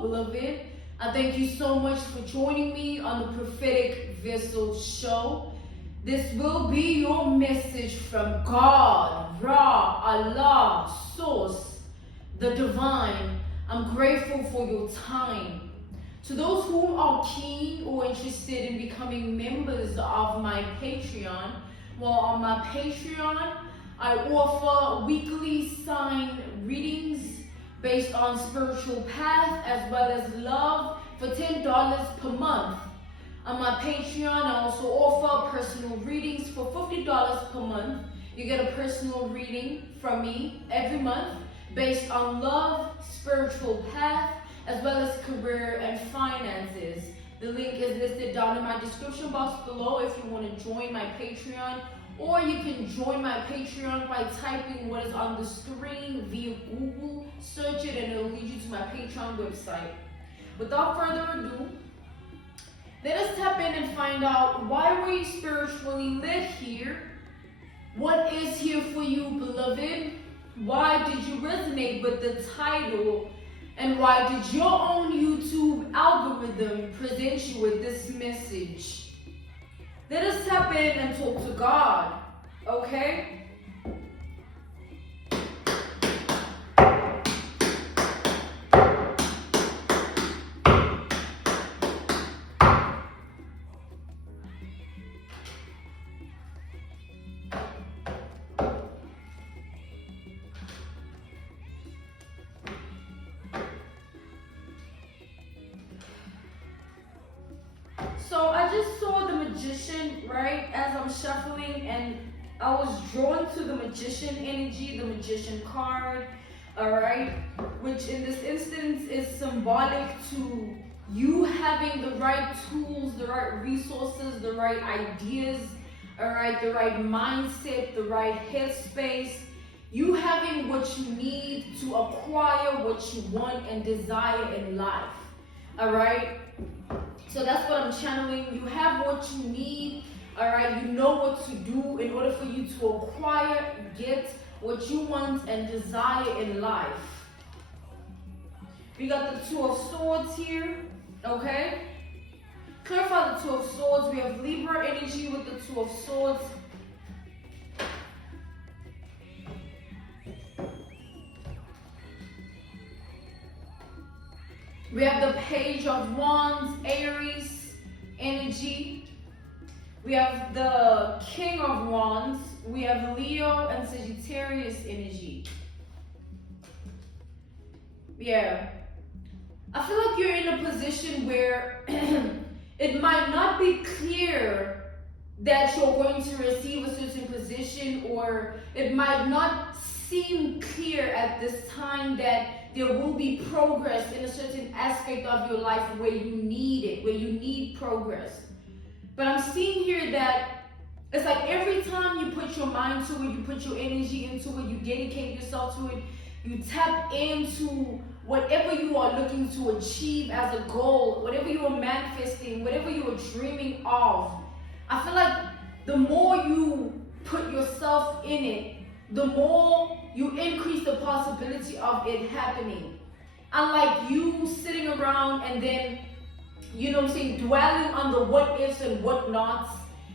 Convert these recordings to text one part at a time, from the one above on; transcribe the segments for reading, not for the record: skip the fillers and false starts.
beloved. I thank you so much for joining me on the Prophetic Vessel Show. This will be your message from God, Ra, Allah, Source, the Divine. I'm grateful for your time. To those who are keen or interested in becoming members of my Patreon, well, on my Patreon, I offer weekly sign readings based on spiritual path as well as love for $10 per month. On my Patreon, I also offer personal readings for $50 per month. You get a personal reading from me every month based on love, spiritual path, as well as career and finances. The link is listed down in my description box below if you want to join my Patreon, or you can join my Patreon by typing what is on the screen via Google. Search it and it will lead you to my Patreon website. Without further ado, let us tap in and find out why were you spiritually led here? What is here for you, beloved? Why did you resonate with the title? And why did your own YouTube algorithm present you with this message? Let us tap in and talk to God, okay? So I just saw the Magician, right, as I'm shuffling, and I was drawn to the Magician energy, the Magician card, all right, which in this instance is symbolic to you having the right tools, the right resources, the right ideas, all right, the right mindset, the right headspace, you having what you need to acquire what you want and desire in life, all right? So that's what I'm channeling. You have what you need, all right? You know what to do in order for you to acquire, get what you want and desire in life. We got the Two of Swords here, okay? Clarify the Two of Swords. We have Libra energy with the Two of Swords. We have the Page of Wands, Aries energy. We have the King of Wands. We have Leo and Sagittarius energy. Yeah. I feel like you're in a position where it might not be clear that you're going to receive a certain position, or it might not seem clear at this time that there will be progress in a certain aspect of your life where you need it, where you need progress. But I'm seeing here that it's like every time you put your mind to it, you put your energy into it, you dedicate yourself to it, you tap into whatever you are looking to achieve as a goal, whatever you are manifesting, whatever you are dreaming of. I feel like the more you put yourself in it, the more you increase the possibility of it happening. Unlike you sitting around and then, you know what I'm saying, dwelling on the what ifs and what nots.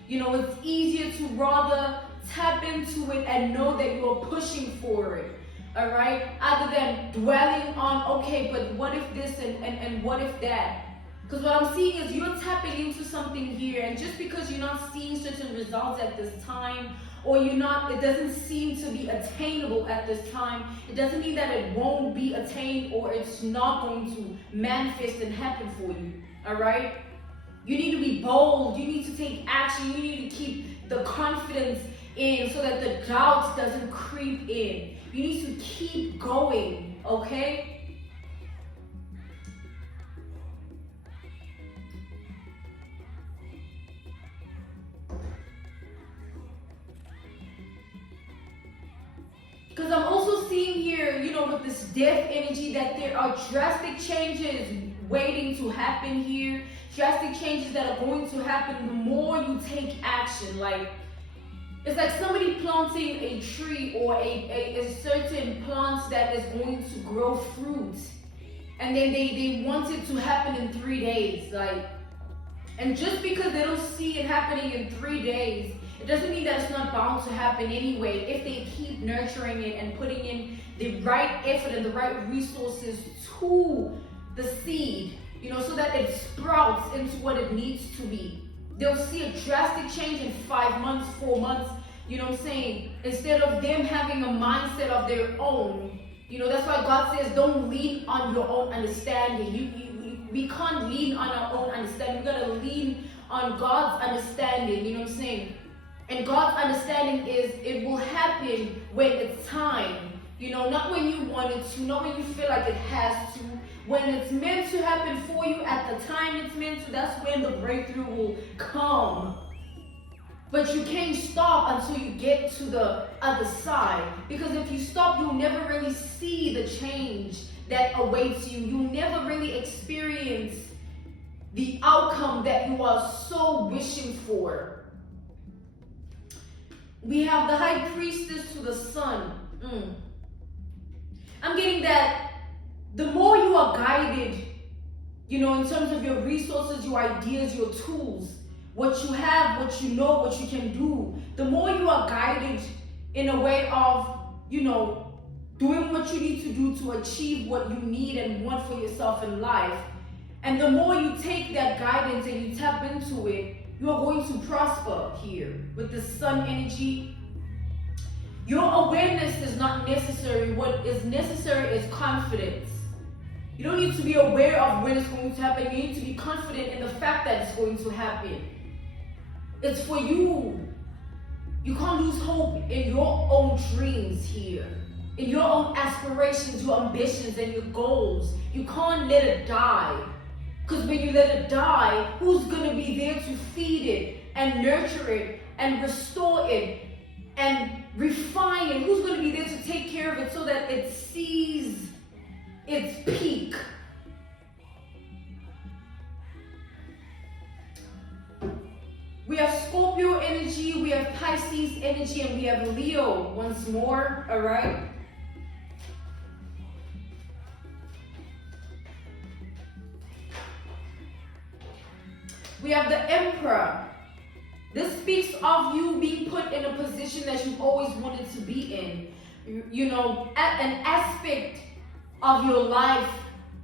You know, it's easier to rather tap into it and know that you are pushing for it, all right? Other than dwelling on, okay, but what if this and what if that? Because what I'm seeing is you're tapping into something here, and just because you're not seeing certain results at this time, or it doesn't seem to be attainable at this time, it doesn't mean that it won't be attained or it's not going to manifest and happen for you, all right? You need to be bold, you need to take action, you need to keep the confidence in so that the doubts doesn't creep in. You need to keep going, okay? Because I'm also seeing here, you know, with this death energy, that there are drastic changes waiting to happen here. Drastic changes that are going to happen the more you take action. Like, it's like somebody planting a tree or a certain plant that is going to grow fruit. and then they want it to happen in 3 days. Like, and just because they don't see it happening in 3 days, it doesn't mean that it's not bound to happen anyway if they keep nurturing it and putting in the right effort and the right resources to the seed, so that it sprouts into what it needs to be. They'll see a drastic change in 5 months, 4 months, instead of them having a mindset of their own. That's why God says, don't lean on your own understanding. We can't lean on our own understanding. We gotta lean on God's understanding, And God's understanding is it will happen when it's time. Not when you want it to, not when you feel like it has to. When it's meant to happen for you at the time it's meant to, that's when the breakthrough will come. But you can't stop until you get to the other side. Because if you stop, you'll never really see the change that awaits you. You'll never really experience the outcome that you are so wishing for. We have the high priestess to the sun. I'm getting that the more you are guided, in terms of your resources, your ideas, your tools, what you have, what you know, what you can do, the more you are guided in a way of, doing what you need to do to achieve what you need and want for yourself in life. And the more you take that guidance and you tap into it, you are going to prosper here with the sun energy. Your awareness is not necessary. What is necessary is confidence. You don't need to be aware of when it's going to happen. You need to be confident in the fact that it's going to happen. It's for you. You can't lose hope in your own dreams here, in your own aspirations, your ambitions, and your goals. You can't let it die. Because when you let it die, who's going to be there to feed it and nurture it and restore it and refine it? Who's going to be there to take care of it so that it sees its peak? We have Scorpio energy, we have Pisces energy, and we have Leo once more, all right? We have the Emperor. This speaks of you being put in a position that you've always wanted to be in. An aspect of your life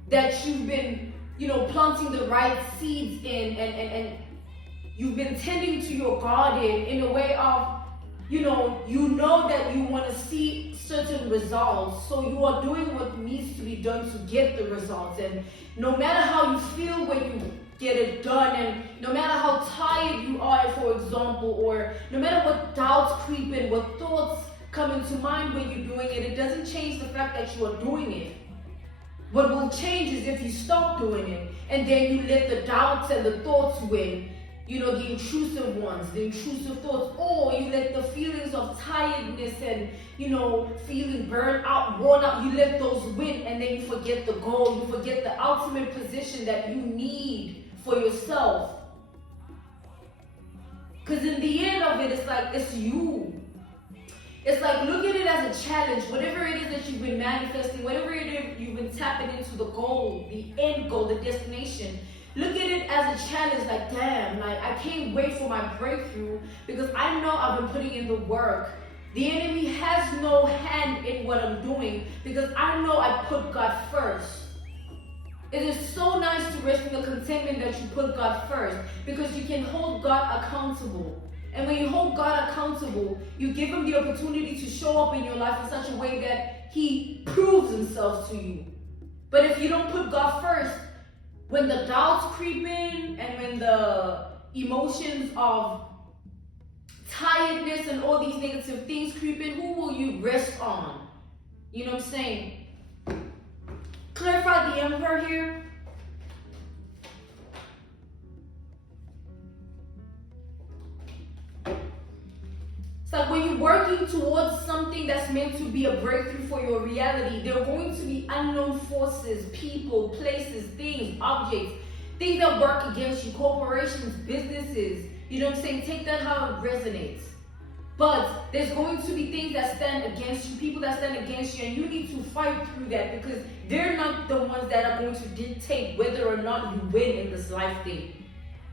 that you've been, planting the right seeds in, and you've been tending to your garden in a way of, you know that you want to see certain results. So you are doing what needs to be done to get the results. And no matter how you feel when you get it done, and no matter how tired you are, for example, or no matter what doubts creep in, what thoughts come into mind when you're doing it, it doesn't change the fact that you are doing it. What will change is if you stop doing it, and then you let the doubts and the thoughts win, the intrusive ones, the intrusive thoughts, or you let the feelings of tiredness and, feeling burned out, worn out, you let those win, and then you forget the goal, you forget the ultimate position that you need for yourself. Because in the end of it, it's like, it's you. It's like, look at it as a challenge. Whatever it is that you've been manifesting, whatever it is you've been tapping into, the goal, the end goal, the destination, look at it as a challenge. Like, damn, I can't wait for my breakthrough because I know I've been putting in the work. The enemy has no hand in what I'm doing because I know I put God first. It is so nice to rest in the contentment that you put God first, because you can hold God accountable. And when you hold God accountable, you give him the opportunity to show up in your life in such a way that he proves himself to you. But if you don't put God first, when the doubts creep in and when the emotions of tiredness and all these negative things creep in, who will you rest on? You know what I'm saying? Clarify the Emperor here. It's like when you're working towards something that's meant to be a breakthrough for your reality, there are going to be unknown forces, people, places, things, objects, things that work against you, corporations, businesses. You know what I'm saying? Take that how it resonates. But there's going to be things that stand against you, people that stand against you, and you need to fight through that, because they're not the ones that are going to dictate whether or not you win in this life thing.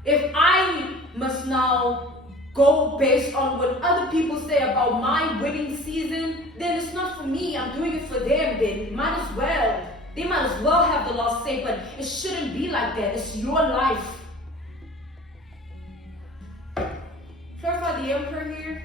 If I must now go based on what other people say about my winning season, then it's not for me. I'm doing it for them. Then might as well. They might as well have the last say, but it shouldn't be like that. It's your life. Clarify the Emperor here.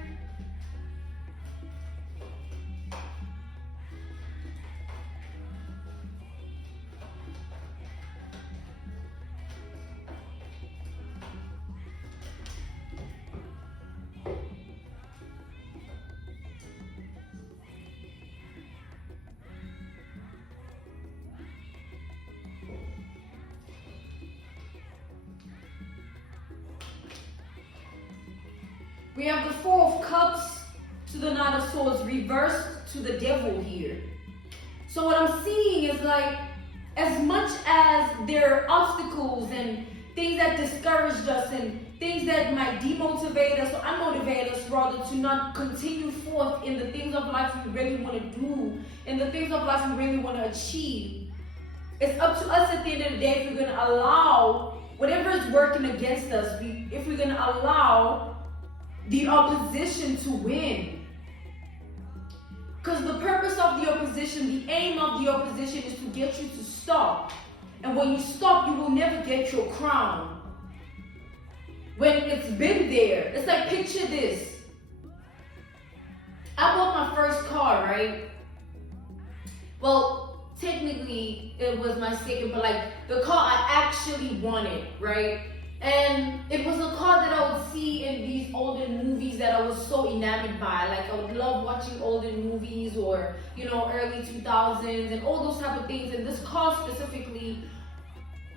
We have the Four of Cups to the Knight of Swords, reversed to the Devil here. So what I'm seeing is like, as much as there are obstacles and things that discouraged us and things that might demotivate us or unmotivate us rather to not continue forth in the things of life we really want to do, in the things of life we really want to achieve, it's up to us at the end of the day if we're going to allow whatever is working against us, if we're going to allow the opposition to win. Because the purpose of the opposition, the aim of the opposition is to get you to stop. And when you stop, you will never get your crown. When it's been there, it's like, picture this. I bought my first car, right? Well, technically it was my second, but like the car I actually wanted, right? And it was a car that I would see in these older movies that I was so enamored by. Like, I would love watching older movies or, early 2000s and all those type of things. And this car specifically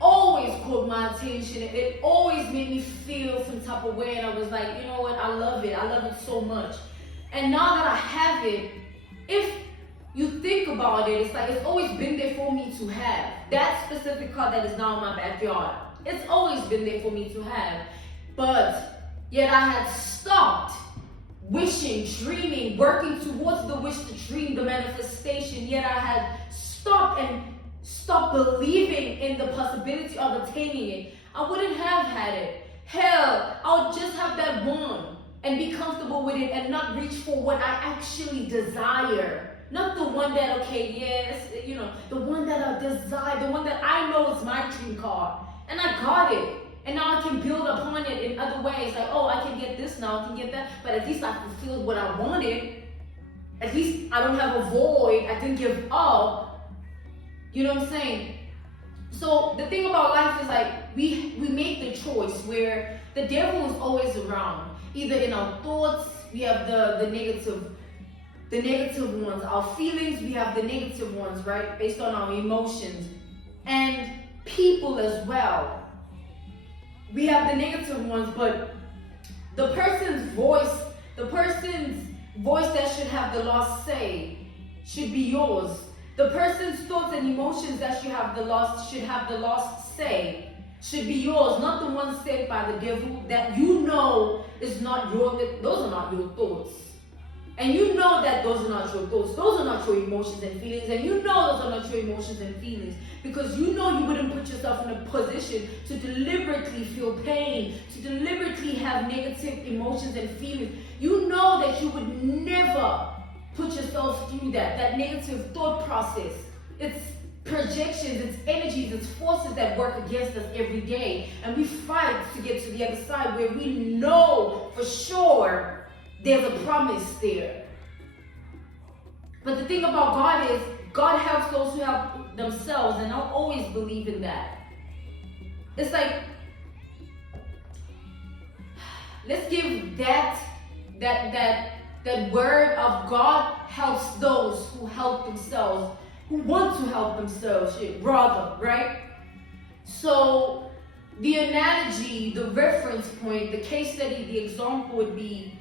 always caught my attention. It always made me feel some type of way. And I was like, you know what? I love it. I love it so much. And now that I have it, if you think about it, it's like it's always been there for me to have. That specific car that is now in my backyard. It's always been there for me to have, but yet I had stopped wishing, dreaming, working towards the wish, the dream, the manifestation, yet I had stopped believing in the possibility of attaining it. I wouldn't have had it. Hell, I would just have that one and be comfortable with it and not reach for what I actually desire. Not the one that, the one that I desire, the one that I know is my dream car. And I got it. And now I can build upon it in other ways. Like, oh, I can get this now, I can get that. But at least I fulfilled what I wanted. At least I don't have a void. I didn't give up. You know what I'm saying? So the thing about life is like, we make the choice where the devil is always around. Either in our thoughts, we have the negative ones. Our feelings, we have the negative ones, right? Based on our emotions. And people as well. We have the negative ones, but the person's voice that should have the last say should be yours. The person's thoughts and emotions that should have the last say should be yours, not the ones said by the devil that is not those are not your thoughts. And you know that those are not your thoughts, those are not your emotions and feelings, and you know those are not your emotions and feelings, because you know you wouldn't put yourself in a position to deliberately feel pain, to deliberately have negative emotions and feelings. You know that you would never put yourself through that negative thought process. It's projections, it's energies, it's forces that work against us every day, and we fight to get to the other side where we know for sure there's a promise there. But the thing about God is, God helps those who help themselves, and I'll always believe in that. It's like, let's give that word of God helps those who help themselves, who want to help themselves, rather, right? So the analogy, the reference point, the case study, the example would be,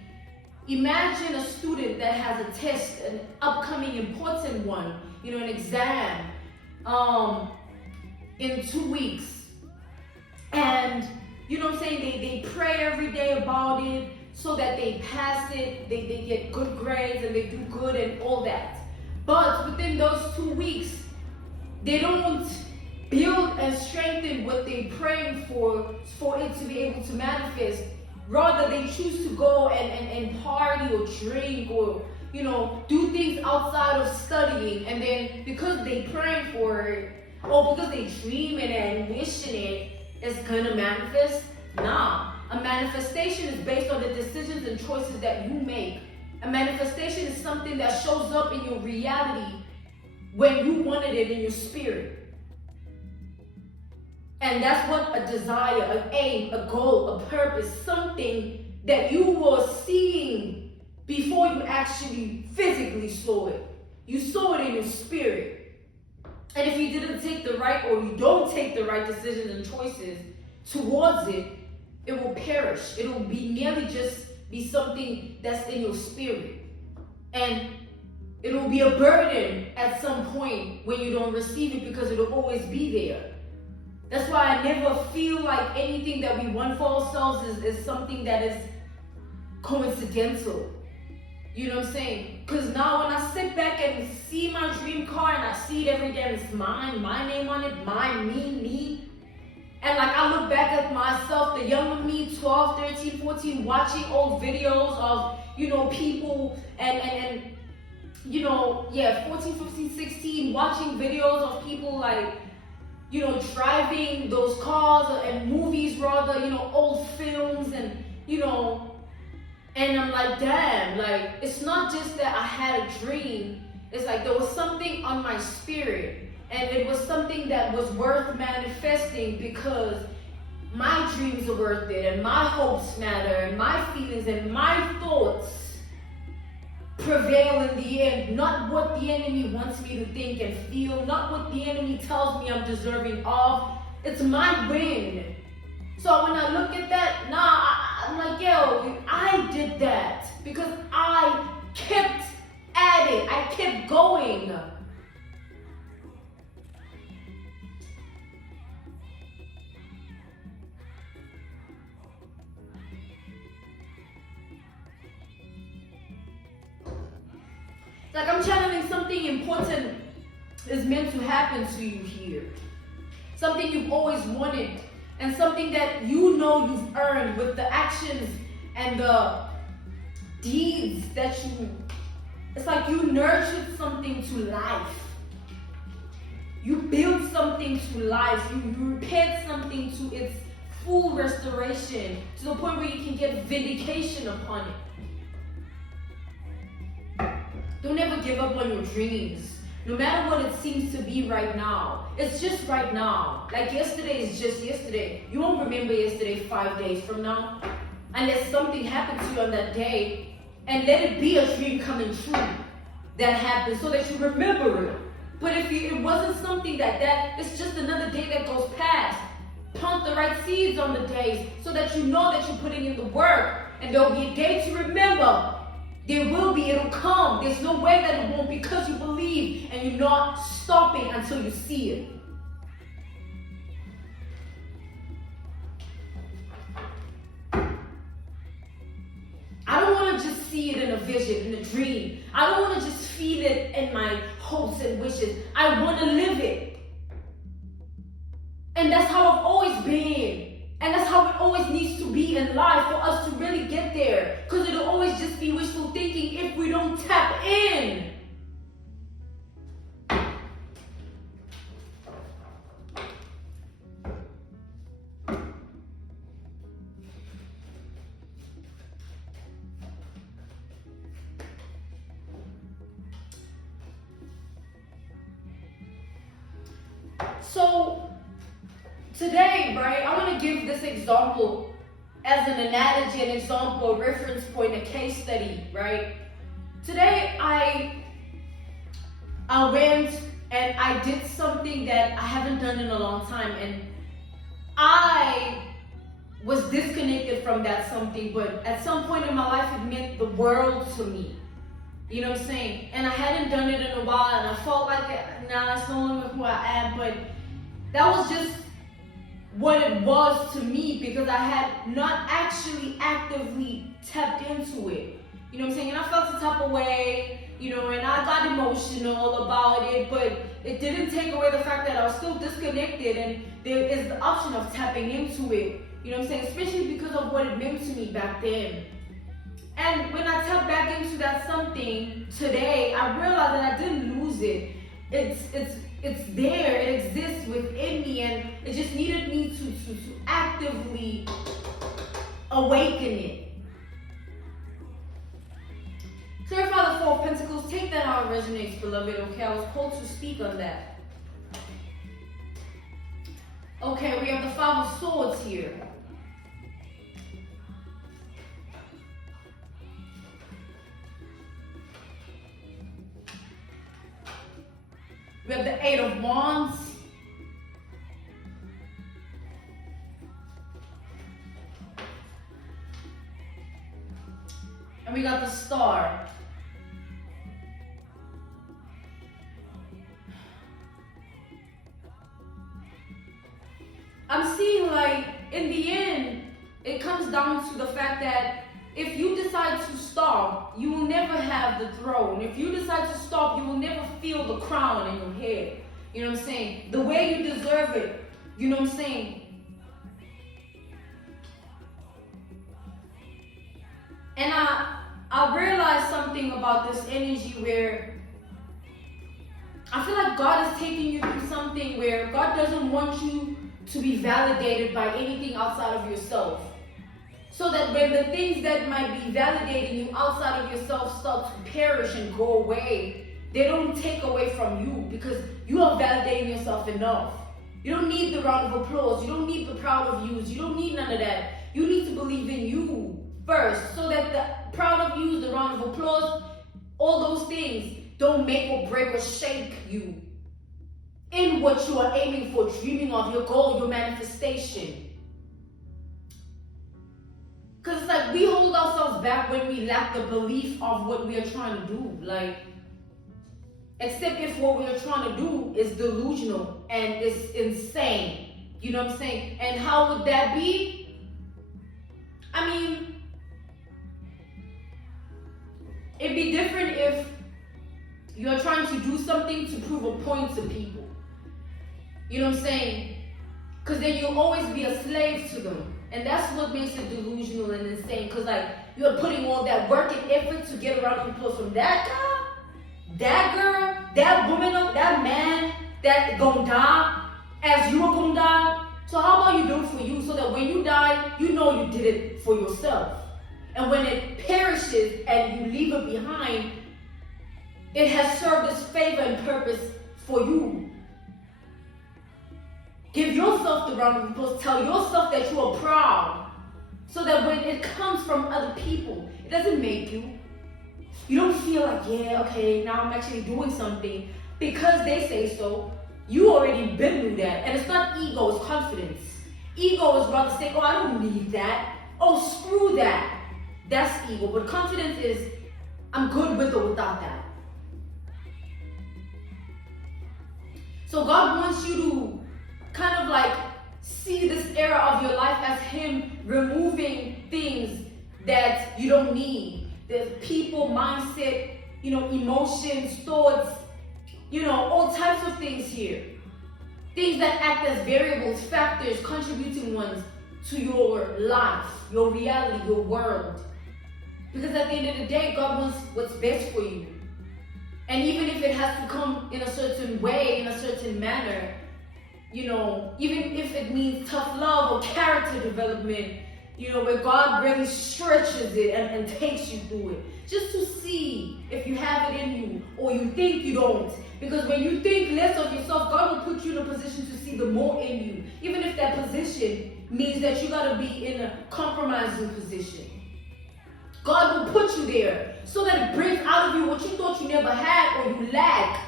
imagine a student that has a test, an upcoming important one, an exam, in 2 weeks. And, you know what I'm saying, they pray every day about it, so that they pass it, they get good grades and they do good and all that. But within those 2 weeks, they don't build and strengthen what they're praying for it to be able to manifest. Rather, they choose to go and party or drink or, do things outside of studying. And then because they praying for it, or because they dreaming and wishing it's gonna manifest. Nah. A manifestation is based on the decisions and choices that you make. A manifestation is something that shows up in your reality when you wanted it in your spirit. And that's what a desire, an aim, a goal, a purpose, something that you were seeing before you actually physically saw it. You saw it in your spirit. And if you didn't take the right, or you don't take the right decisions and choices towards it, it will perish. It will be merely just be something that's in your spirit. And it will be a burden at some point when you don't receive it, because it will always be there. That's why I never feel like anything that we want for ourselves is something that is coincidental. You know what I'm saying? Because now when I sit back and see my dream car and I see it every day and it's mine, my name on it, mine, me. And like I look back at myself, the younger me, 12, 13, 14, watching old videos of, people and 14, 15, 16, watching videos of people like, driving those cars and movies rather, old films and, and I'm like, damn, like, it's not just that I had a dream. It's like there was something on my spirit. And it was something that was worth manifesting, because my dreams are worth it, and my hopes matter, and my feelings and my thoughts prevail in the end. Not what the enemy wants me to think and feel, not what the enemy tells me I'm deserving of. It's my win. So when I look at that, I'm like, yo, I did that because I kept at it. I kept going. Like I'm channeling something important is meant to happen to you here. Something you've always wanted, and something that you've earned with the actions and the deeds that it's like you nurtured something to life. You built something to life. You repaired something to its full restoration, to the point where you can get vindication upon it. Don't ever give up on your dreams. No matter what it seems to be right now. It's just right now. Like yesterday is just yesterday. You won't remember yesterday 5 days from now. Unless something happened to you on that day. And let it be a dream coming true that happened, so that you remember it. But if it wasn't something that it's just another day that goes past. Plant the right seeds on the days, so that you know that you're putting in the work. And there'll be a day to remember. There will be, it'll come. There's no way that it won't, because you believe and you're not stopping until you see it. I don't want to just see it in a vision, in a dream. I don't want to just feel it in my hopes and wishes. I want to live it. And that's how I've always been. And that's how it always needs to be in life for us to really get there. Because it'll always just be wishful thinking if we don't tap in. So today, right, I want to give this example as an analogy, an example, a reference point, a case study, right? Today, I went and I did something that I haven't done in a long time, and I was disconnected from that something, but at some point in my life, it meant the world to me. You know what I'm saying? And I hadn't done it in a while, and I felt like, nah, it's no longer who I am, but that was just what it was to me because I had not actually actively tapped into it. You know what I'm saying? And I felt the type of way, and I got emotional about it, but it didn't take away the fact that I was still disconnected, and there is the option of tapping into it. You know what I'm saying? Especially because of what it meant to me back then. And when I tap back into that something today, I realized that I didn't lose it. It's there, it exists within me, and it just needed me to actively awaken it. Clear Father, Four of Pentacles, take that how it resonates, beloved, okay? I was called to speak on that. Okay, we have the Five of Swords here. We have the Eight of Wands. And we got the Star. I'm seeing like, in the end, it comes down to the fact that if you decide to stop, you will never have the throne. If you decide to stop, you will never feel the crown in your head. You know what I'm saying? The way you deserve it. You know what I'm saying? And I realized something about this energy where I feel like God is taking you through something where God doesn't want you to be validated by anything outside of yourself. So that when the things that might be validating you outside of yourself start to perish and go away, they don't take away from you because you are validating yourself enough. You don't need the round of applause. You don't need the proud of yous. You don't need none of that. You need to believe in you first so that the proud of yous, the round of applause, all those things don't make or break or shake you in what you are aiming for, dreaming of, your goal, your manifestation. Because it's like we hold ourselves back when we lack the belief of what we are trying to do. Like, except if what we are trying to do is delusional and it's insane. You know what I'm saying? And how would that be? I mean, it'd be different if you're trying to do something to prove a point to people. You know what I'm saying? Because then you'll always be a slave to them. And that's what makes it delusional and insane. Because like, you're putting all that work and effort to get around applause from that guy, that girl, that woman, that man, that gonna die as you are gonna die. So how about you do it for you so that when you die, you know you did it for yourself. And when it perishes and you leave it behind, it has served its favor and purpose for you. Give yourself the round of applause. Tell yourself that you are proud. So that when it comes from other people, it doesn't make you. You don't feel like, yeah, okay, now I'm actually doing something because they say so. You already been through that. And it's not ego, it's confidence. Ego is rather saying, oh, I don't need that. Oh, screw that. That's ego. But confidence is, I'm good with or without that. So God wants you to kind of like see this era of your life as Him removing things that you don't need. There's people, mindset, emotions, thoughts, all types of things here. Things that act as variables, factors, contributing ones to your life, your reality, your world. Because at the end of the day, God wants what's best for you. And even if it has to come in a certain way, in a certain manner, even if it means tough love or character development, where God really stretches it and takes you through it. Just to see if you have it in you or you think you don't. Because when you think less of yourself, God will put you in a position to see the more in you. Even if that position means that you got to be in a compromising position. God will put you there so that it brings out of you what you thought you never had or you lack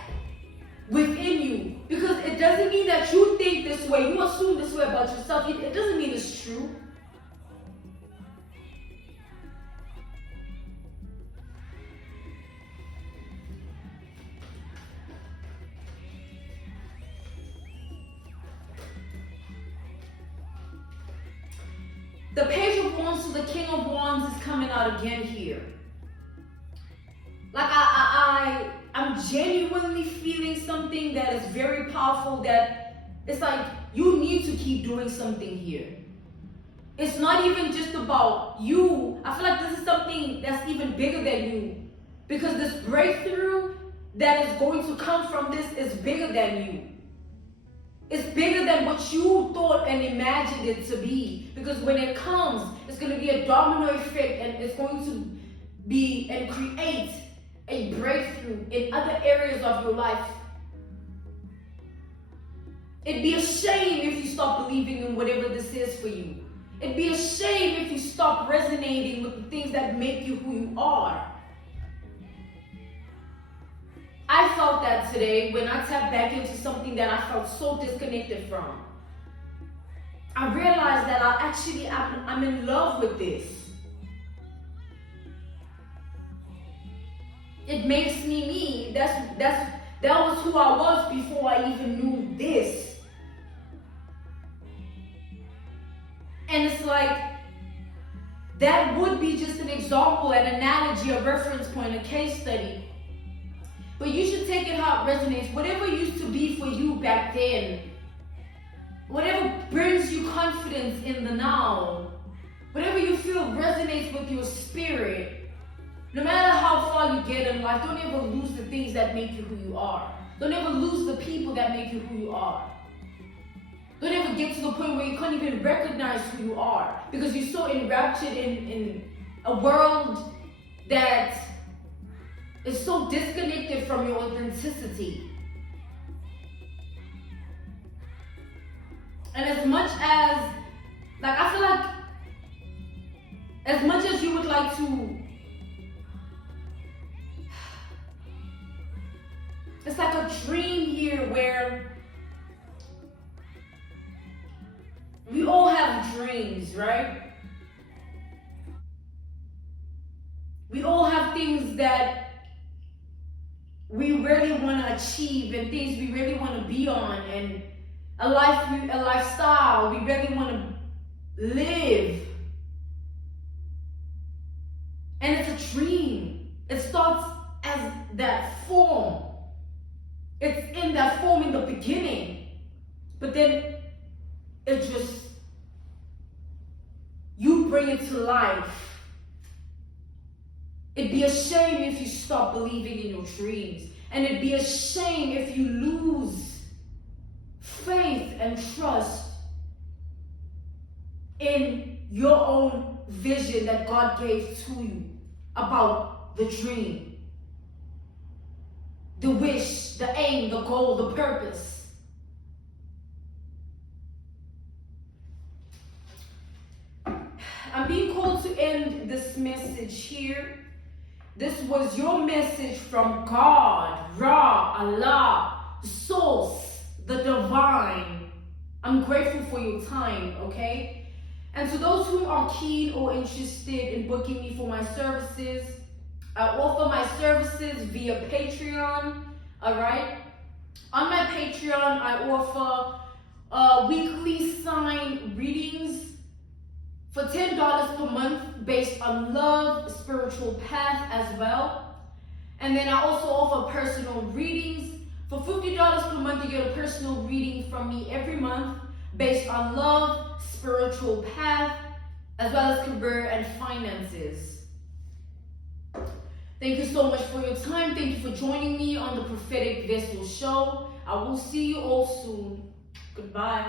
within you. Because it doesn't mean that you think this way, you assume this way about yourself. It doesn't mean it's true. The Page of Wands to the King of Wands is coming out again here. Like I'm genuinely feeling something that is very powerful, that it's like you need to keep doing something here. It's not even just about you. I feel like this is something that's even bigger than you. Because this breakthrough that is going to come from this is bigger than you. It's bigger than what you thought and imagined it to be. Because when it comes, it's going to be a domino effect, and it's going to be and create a breakthrough in other areas of your life. It'd be a shame if you stop believing in whatever this is for you. It'd be a shame if you stop resonating with the things that make you who you are. I felt that today when I tapped back into something that I felt so disconnected from. I realized that I'm in love with this. It makes me me. That was who I was before I even knew this. And it's like, that would be just an example, an analogy, a reference point, a case study. But you should take it how it resonates. Whatever used to be for you back then, whatever brings you confidence in the now, whatever you feel resonates with your spirit, no matter how far you get in life, don't ever lose the things that make you who you are. Don't ever lose the people that make you who you are. Don't ever get to the point where you can't even recognize who you are, because you're so enraptured in a world that is so disconnected from your authenticity. And as much as, I feel like, as much as you would like to, it's like a dream here where we all have dreams, right? We all have things that we really want to achieve, and things we really want to be on, and a lifestyle we really want to live. And it's a dream. It starts as that form. It's in that form in the beginning, but then you bring it to life. It'd be a shame if you stop believing in your dreams. And it'd be a shame if you lose faith and trust in your own vision that God gave to you about the dream, the wish, the aim, the goal, the purpose. I'm being called to end this message here. This was your message from God, Ra, Allah, the source, the divine. I'm grateful for your time, okay? And to those who are keen or interested in booking me for my services, I offer my services via Patreon, all right? On my Patreon, I offer weekly sign readings for $10 per month based on love, spiritual path as well. And then I also offer personal readings. For $50 per month, you get a personal reading from me every month based on love, spiritual path, as well as career and finances. Thank you so much for your time. Thank you for joining me on the Prophetic Vessel Show. I will see you all soon. Goodbye.